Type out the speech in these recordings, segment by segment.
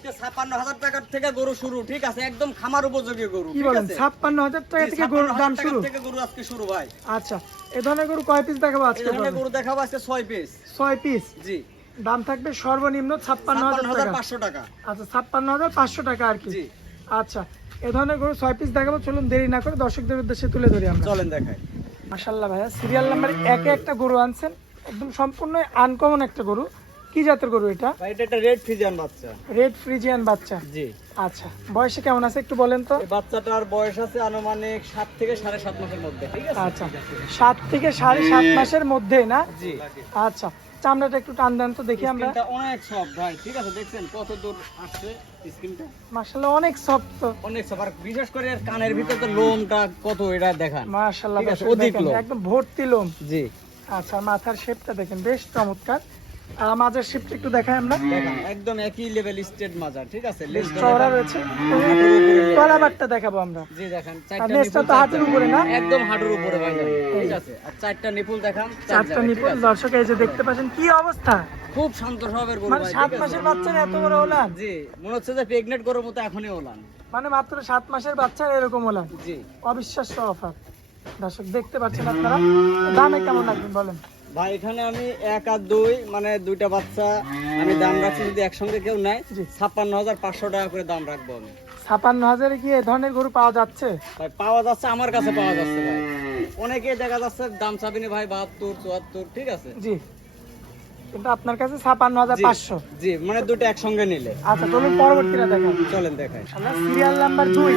আজকে ছাপ্পান্ন হাজার টাকার থেকে গরু শুরু ঠিক আছে? একদম খামার উপযোগী গরু কি বলেন? ছাপ্পান্ন হাজার টাকা থেকে গরুর দাম শুরু? থেকে গরু আজকে শুরু ভাই। আচ্ছা এ ধরনের গরু কয় পিস দেখাবো আজকে গরু দেখাবো আজকে ছয় পিস ছয় পিস জি। দাম থাকবে সর্বনিম্ন ছাপ্পান্ন হাজার পাঁচশো টাকা। আচ্ছা ছাপ্পান্ন হাজার পাঁচশো টাকা আর কি। জি। আচ্ছা এ ধরনের গরু ছয় পিস দেখাবো চলুন দেরি না করে দর্শকদের উদ্দেশ্যে তুলে ধরি আমরা। চলেন দেখাই। মাশাল্লাহ ভাইয়া সিরিয়াল নাম্বার একে একটা গরু আনছেন একদম সম্পূর্ণ আনকমন একটা গরু। কি জাতের গরু এটা? এটা একটা রেড ফিজিয়ান বাচ্চা। রেড ফ্রিজিয়ান বাচ্চা। জি। আচ্ছা বয়সে কেমন আছে একটু বলেন তো? বাচ্চাটার বয়স আছে আনুমানিক সাত থেকে সাড়ে সাত মাসের মধ্যে ঠিক আছে? আচ্ছা সাত থেকে সাড়ে সাত মাসের মধ্যে না? জি। আচ্ছা চামড়াটা একটু টান দেন তো দেখি আমরা। অনেক সফট ভাই ঠিক আছে? দেখছেন কত দূর আসছে স্কিনটা? মাশাল্লাহ অনেক সফট তো। অনেক সফট আর বিশেষ করে এর কানের ভিতর তো লোমটা কত এটা দেখান। আছে, অধিক লোম। একদম ভর্তি লোম। জি। আচ্ছা মাথার শেপটা দেখেন বেশ চমৎকার। মাঝের একটু দেখাই আমরা। একদম একই লেভেল স্টেট মাজার ঠিক আছে? চওড়া রয়েছে। দেখাবো আমরা। জি দেখেন চারটা তো হাতের উপরে না? একদম হাঁটুর উপরে ভাই ঠিক আছে? আর চারটা নিপুল দেখান চারটা নিপুল দর্শক এই যে দেখতে পাচ্ছেন কি অবস্থা? খুব শান্ত স্বভাবের গরু মানে ভাই সাত মাসের বাচ্চার এত বড় ওলান? জি মনে হচ্ছে যে প্রেগনেন্ট গরুর মতো এখনই ওলান। মানে মাত্র সাত মাসের বাচ্চা এরকম ওলান? জি। অবিশ্বাস্য অফার। দর্শক দেখতে পাচ্ছেন আপনারা। দামে কেমন লাগবেন বলেন? ভাই এখানে আমি এক আর দুই মানে দুইটা বাচ্চা আমি দাম রাখছি যদি একসঙ্গে কেউ নেয় ছাপ্পান্ন হাজার পাঁচশো টাকা করে দাম রাখব আমি। ছাপান্ন হাজারে কি এ ধরনের গরু পাওয়া যাচ্ছে? ভাই পাওয়া যাচ্ছে আমার কাছে পাওয়া যাচ্ছে ভাই। অনেকে দেখা যাচ্ছে দাম চাবিনি ভাই বাহাত্তর চুয়াত্তর ঠিক আছে? জি। কিন্তু আপনার কাছে ছাপান্ন হাজার পাঁচশো। জি মানে দুটো একসঙ্গে নিলে। আচ্ছা চলুন পরবর্তীটা দেখেন চলেন দেখাই। সিরিয়াল নাম্বার দুই।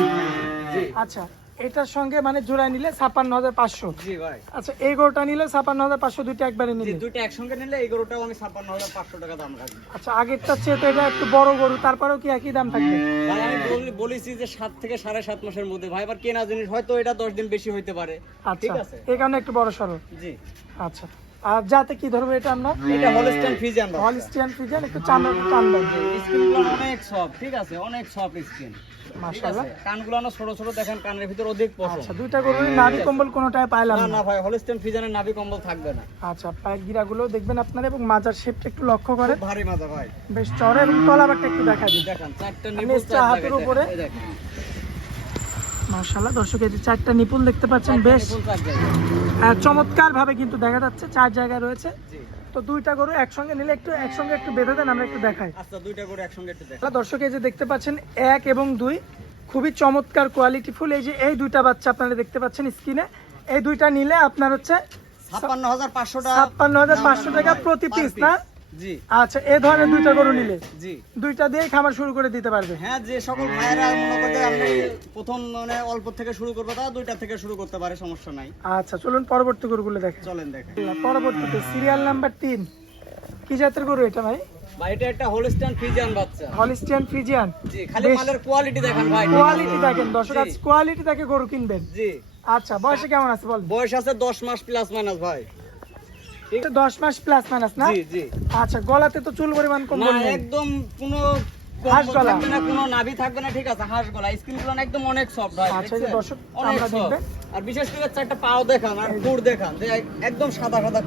জি। আচ্ছা এটার সঙ্গে মানে জোড়ায় নিলে ছাপান্ন হাজার পাঁচশো। জি ভাই। আচ্ছা এই গরুটা নিলে ছাপান্ন হাজার পাঁচশো দুইটা একবারে নিলে। দুটো একসঙ্গে নিলে এই গরুটাও আমি ছাপ্পান্ন হাজার পাঁচশো টাকা দাম রাখব। আচ্ছা আগেরটা চেয়ে তো এটা একটু বড় গরু তারপরেও কি একই দাম থাকবে? ভাই আমি বলেছি যে সাত থেকে সাড়ে সাত মাসের মধ্যে। ভাই এবার কেনা জিনিস হয়তো এটা দশ দিন বেশি হইতে পারে। ঠিক আচ্ছা আছে? এই কারণে একটু বড় সড়ো। জি। আচ্ছা। আর যাতে কি ধরবো এটা আমরা এটা হলস্টাইন ফ্রিজিয়ান একটু চামড়া স্কিনগুলো অনেক সফট ঠিক আছে? অনেক সফট স্কিন মাশাআল্লাহ। কানগুলো ছোট ছোট দেখেন কানের ভিতর অধিক পশম। আচ্ছা দুইটা গরুর নাভি কম্বল পাইলাম না না। ভাই হলস্টাইন ফিজিয়ানের নাভি কম্বল থাকবে না। আচ্ছা পায়ের গিরাগুলো দেখবেন আপনারা এবং মাজার শেপটা একটু লক্ষ্য করেন। ভারী মাজা ভাই। বেশ চড়া এবং তলাবারটা একটু দেখা দিই। দেখেন চারটা নিপুল হাতের উপরে? মাশাআল্লাহ দর্শক এই যে চারটা নিপুল দেখতে পাচ্ছেন বেশ। চমৎকার ভাবে কিন্তু দেখা যাচ্ছে চার জায়গা রয়েছে। তো দুইটা গরু একসঙ্গে নিলে একটু একসঙ্গে একটু বেঁধে দেন আমরা একটু দেখাই। আচ্ছা দুইটা গরু একসঙ্গে একটু দর্শক এই যে দেখতে পাচ্ছেন এক এবং দুই খুবই চমৎকার কোয়ালিটি ফুল। এই যে এই দুইটা বাচ্চা আপনারা দেখতে পাচ্ছেন স্ক্রিনে। এই দুইটা নিলে আপনার হচ্ছে ছাপ্পান্ন হাজার পাঁচশো টাকা। ছাপ্পান্ন হাজার পাঁচশো টাকা প্রতি পিস। না? জি। আচ্ছা এই ধরনের দুইটা গরু নিলে জি। দুইটা দিয়েই খামার শুরু করে দিতে পারবে? হ্যাঁ যে সকল ভাইয়েরা মনে করতে আপনি প্রথম মানে অল্প থেকে শুরু করবে তাও দুইটা থেকে শুরু করতে পারে সমস্যা নাই। আচ্ছা চলুন পরবর্তী গরুগুলো দেখেন। চলেন দেখেন। পরবর্তীতে সিরিয়াল নাম্বার তিন। কি জাতের গরু এটা ভাই? ভাই এটা একটা হোলস্টাইন ফিজিয়ান বাচ্চা। হলিস্টিয়ান ফ্রিজিয়ান জি খালি মালের কোয়ালিটি দেখেন ভাই। কোয়ালিটি দেখেন দর্শক আজ কোয়ালিটি দেখে গরু কিনবেন। জি। আচ্ছা বয়সে কেমন আছে বল বয়স আছে দশ মাস প্লাস মাইনাস ভাই। দশ মাস প্লাস মাইনাস না? জি জি। আচ্ছা গলাতে তো চুল পরিমাণ কম না একদম কোনো হাঁস গলা। না কোনো নাভি থাকবে না ঠিক আছে হাঁস গলা। স্কিনগুলো একদম অনেক সফট ভাই আচ্ছা, এই দর্শক আমরা দেখবে। আর বিশেষ করে চারটা পাও দেখান আর দেখান একদম সাদা সাদা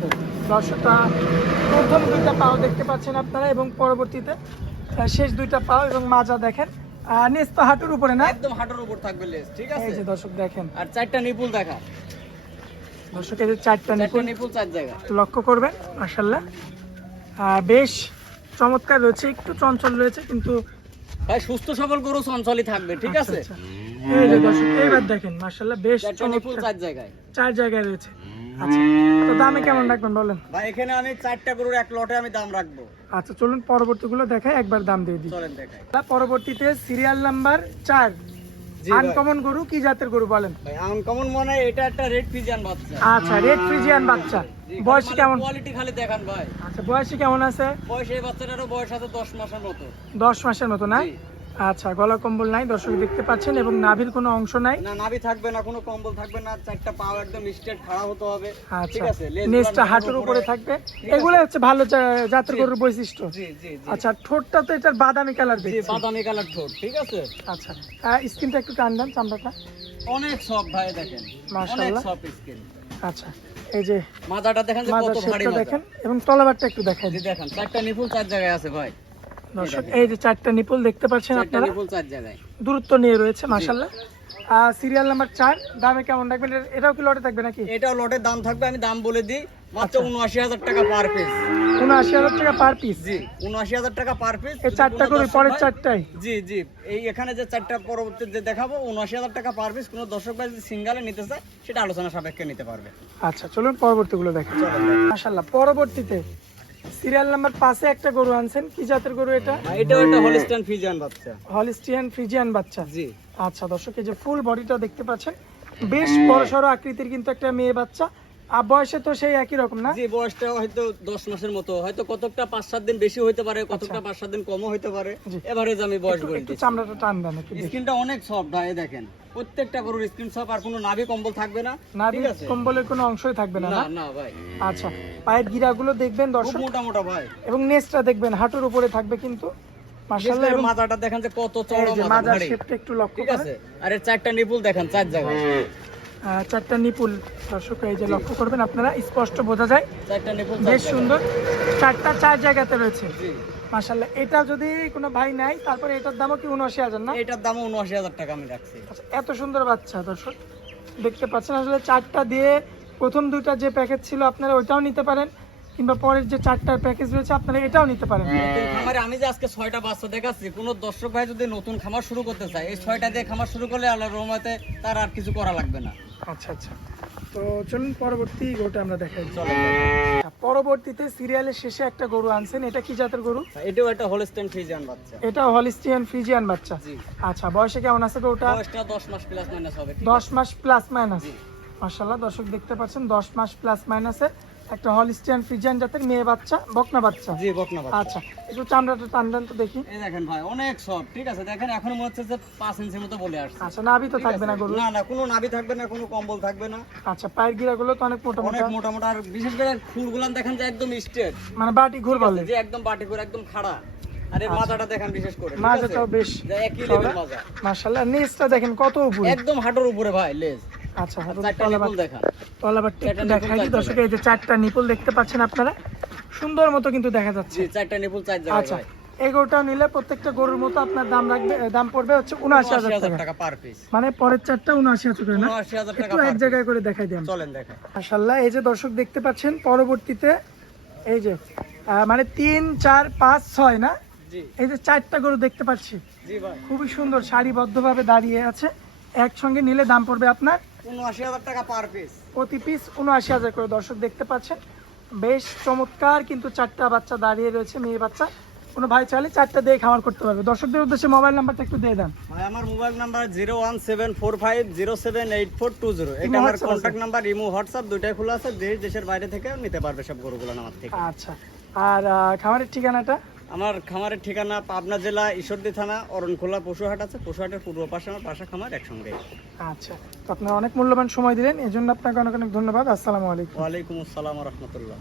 দর্শকটা প্রথম দুইটা পাও দেখতে পাচ্ছেন আপনারা এবং পরবর্তীতে শেষ দুইটা পাও এবং মাজা দেখেন। আর নিচ তো হাঁটুর উপরে না? একদম হাঁটুর উপর থাকবে লেজ ঠিক আছে? এই যে দর্শক দেখেন। আর চারটা নিপুল দেখা দর্শক এই যে চারটা চারটা নিপুল চার জায়গা। লক্ষ্য করবেন মার্শাল্লাহ বেশ চমৎকার রয়েছে একটু চঞ্চল রয়েছে কিন্তু ভাই সুস্থ সবল গরু চঞ্চলই থাকবে ঠিক আচ্ছা, আছে? আচ্ছা। এই যে দর্শক এইবার দেখেন মার্শাল্লাহ বেশ নিপুল চার জায়গায়। চার জায়গায় রয়েছে। আচ্ছা তো দামে কেমন রাখবেন বলেন? ভাই এখানে আমি চারটা গরুর এক লটে আমি দাম রাখব। আচ্ছা চলুন পরবর্তীগুলো দেখাই একবার দাম দিয়ে দিই। চলেন দেখাই। পরবর্তীতে সিরিয়াল নাম্বার চার। আনকমন গরু কি জাতের গরু বলেন? আনকমন মনে হয় এটা একটা রেড ফিজিয়ান বাচ্চা। আচ্ছা রেড ফ্রিজিয়ান বাচ্চা। বয়স কেমন? কোয়ালিটি খালি দেখান ভাই। আচ্ছা বয়স কেমন আছে? বয়স এই বাচ্চাটারও বয়স আছে দশ মাসের মতো। দশ মাসের মতো না। আচ্ছা গলা কম্বল নাই দর্শক দেখতে পাচ্ছেন এবং নাভির কোনো অংশ নাই। না নাভি থাকবে না কোনো কম্বল থাকবে না চারটা পাও একদম স্ট্রেট খাড়া হতে হবে। ঠিক আচ্ছা আছে লেজগুলো নেজটা হাঁটুর উপরে থাকবে। ঠিক এগুলো হচ্ছে ভালো জাতের গরুর বৈশিষ্ট্য। জি জি আচ্ছা ঠোঁটটা তো এটার বাদামি কালার দেখছি। বাদামি কালার ঠোঁট ঠিক আছে? আচ্ছা স্কিনটা একটু টান দেন চামড়াটা। অনেক সফট ভাই দেখেন। অনেক মাশাআল্লাহ। সফট স্কিন আচ্ছা এই যে মাজাটা দেখেন যে কত ভারী দেখেন এবং তলাবারটা একটু দেখাই জি দেখেন চারটা নিপুল চার জায়গায় আছে ভাই। দর্শক এই যে চারটা নিপুল দেখতে পাচ্ছেন আপনারা। দূরত্ব নিয়ে রয়েছে মাশাল্লাহ সিরিয়াল নাম্বার চার দামে কেমন রাখবেন? এটাও কি লটে থাকবে নাকি? এটাও লটের দাম থাকবে আমি দাম বলে দিই। মাত্র আচ্ছা। উনআশি হাজার টাকা পার পিস উনআশি হাজার টাকা পার পিস জি উনআশি হাজার টাকা পার পিস এই চারটা করে পরের চারটায়? জি জি। এই এখানে যে চারটা পরবর্তী যে দেখাবো উনআশি হাজার টাকা পার পিস কোনো দর্শক ভাই যদি সিঙ্গালে নিতে চায় সেটা আলোচনা সাপেক্ষে নিতে পারবে। আচ্ছা চলুন পরবর্তীগুলো দেখেন মাশাল্লাহ পরবর্তীতে সিরিয়াল নাম্বার পাঁচে একটা গরু আনছেন। কি জাতের গরু এটা? এটা একটা হলিস্টিয়ান ফ্রিজিয়ান বাচ্চা। হলিস্টিয়ান ফ্রিজিয়ান বাচ্চা। জি। আচ্ছা দর্শক এই যে ফুল বডিটা দেখতে পাচ্ছেন বেশ বড় বড়সড় আকৃতির কিন্তু একটা মেয়ে বাচ্চা। বয়সে তো সেই একই রকম না? জি বয়সটা হয়তো দশ মাসের মতো। হয়তো কতকটা পাঁচ সাত দিন বেশি হতে পারে কতকটা পাঁচ সাত দিন কমও হতে পারে। এভারেজ আমি বয়স একটু- একটু চামড়াটা টান দেন স্কিনটা অনেক সফট ভাই দেখেন। প্রত্যেকটা গরুর স্কিন সফট আর কোনো নাভি কম্বল থাকবে না নাভি কম্বলের কোনো অংশই থাকবে না না না? না ভাই। আচ্ছা পায়ের গিরাগুলো দেখবেন দর্শক? মোটা মোটা ভাই। এবং নেসটা দেখবেন হাঁটুর উপরে থাকবে কিন্তু। মাশাআল্লাহ এবং মাথাটা দেখেন যে কত মাথা শেপটা একটু লক্ষ্য করেন। আছে? আর এর চারটা নিপুল দেখেন চার জায়গায়। আহ, চারটা নিপুল দর্শক এই যে লক্ষ্য করবেন আপনারা স্পষ্ট বোঝা যায়। বেশ সুন্দর। চারটা চার জায়গাতে রয়েছে। জি। এটা যদি কোনো ভাই নেয় তারপরে এটার দামও কি উনআশি হাজার না? এটার দামও উনআশি হাজার টাকা আমি রাখছি। আচ্ছা, এত সুন্দর বাচ্চা দর্শক দেখতে পাচ্ছেন আসলে চারটা দিয়ে প্রথম দুইটা যে প্যাকেজ ছিল আপনারা ওইটাও নিতে পারেন। কিংবা পরের যে চারটার প্যাকেজ রয়েছে আপনারা এটাও নিতে পারেন। খামারে আমি যে আজকে ছয়টা বাচ্চা দেখাচ্ছি কোনো দর্শক ভাই যদি নতুন খামার শুরু করতে চায় এই ছয়টা দিয়ে খামার শুরু করলে আল্লাহ রহমতে তার আর কিছু করা লাগবে না। আচ্ছা আচ্ছা। তো চলুন পরবর্তী গরুটা আমরা দেখাই। চলে। আচ্ছা, পরবর্তীতে সিরিয়ালের শেষে একটা গরু আনছেন। এটা কি জাতের গরু? এটাও একটা হোলস্টেন ফ্রিজিয়ান বাচ্চা। এটা হলিস্টিয়ান ফ্রিজিয়ান বাচ্চা। আচ্ছা বয়সে কেমন আছে গরুটা? বয়সটা দশ মাস প্লাস মাইনাস হবে ঠিক দশ মাস প্লাস মাইনাস জি। মার্শাল্লাহ দর্শক দেখতে পাচ্ছেন দশ মাস প্লাস মাইনাসের একটা হলিস্টিয়ান ফ্রিজিয়ান জাতের মেয়ে বাচ্চা বকনা বাচ্চা। জি বকনা বাচ্চা। আচ্ছা একটু চামড়াটা টান দেন তো দেখি। এই দেখেন ভাই অনেক সব ঠিক আছে? দেখেন এখন মনে হচ্ছে যে পাঁচ ইঞ্চির মতো বলে আসছে। আচ্ছা নাভি তো থাকবে না? গরু না না কোনো নাভি থাকবে না কোনো কম্বল থাকবে না। আচ্ছা পায়ের গিরাগুলো তো অনেক মোটা মোটা অনেক মোটা মোটা আর বিশেষ করে ফুলগুলান দেখেন যে একদম স্ট্রেট মানে বাটি ঘুর বলে। যে একদম বাটি করে একদম খাড়া। আর এই মাথাটা দেখেন বিশেষ করে? মাঝেটাও বেশ একই লেভেল মাজা। মার্শাল্লাহ নিচটা দেখেন কত উপরে। একদম হাঁটুর উপরে ভাই লেজ। আচ্ছা দেখাই দর্শক এই যে চারটা নিপুল দেখতে পাচ্ছেন আপনারা? সুন্দর মতো কিন্তু দেখা যাচ্ছে। চারটা নিপুল চার আচ্ছা নিলে প্রত্যেকটা গরুর মতো আপনার দাম রাখবে দাম পড়বে হচ্ছে উনআশি হাজার হাজার টাকা। টাকা পার পিস মানে পরের চারটা উনআশি হাজার করে না? একটু এক জায়গায় করে দেখাই আমরা। চলেন মাশাল্লাহ এই যে দর্শক দেখতে পাচ্ছেন পরবর্তীতে এই যে আহ, মানে তিন চার পাঁচ ছয় না? এই যে চারটা গরু দেখতে পাচ্ছি। খুবই সুন্দর সারিবদ্ধভাবে দাঁড়িয়ে আছে। একসঙ্গে নিলে দাম পড়বে আপনার উনআশি হাজার টাকা পার পিস প্রতি পিস উনআশি হাজার করে। দর্শক দেখতে পাচ্ছেন বেশ চমৎকার কিন্তু চারটা বাচ্চা দাঁড়িয়ে রয়েছে মেয়ে বাচ্চা। কোনো ভাই চাইলে চারটা দিয়ে খামার করতে পারবে। দর্শকদের উদ্দেশ্যে মোবাইল নাম্বারটা একটু দিয়ে দেন। ভাই আমার mobile number zero one seven four five zero seven eight four two zero এটা আমার কন্ট্যাক্ট নাম্বার ইমো হোয়াটসঅ্যাপ দুইটাই খোলা আছে। দেশ দেশের বাইরে থেকে নিতে পারবে সব গরুগুলো আমার থেকে। আচ্ছা। আর খামারের ঠিকানাটা? আমার খামারের ঠিকানা পাবনা জেলা ঈশ্বরদী থানা অরণখোলা পশুহাট আছে। পশুহাটের পূর্ব পাশে আমার বাসা খামার একসঙ্গে। আচ্ছা তো আপনারা অনেক মূল্যবান সময় দিলেন এই জন্য আপনাকে অনেক অনেক ধন্যবাদ। আসসালামু আলাইকুম। ওয়ালাইকুম আসসালাম রহমতুল্লাহ।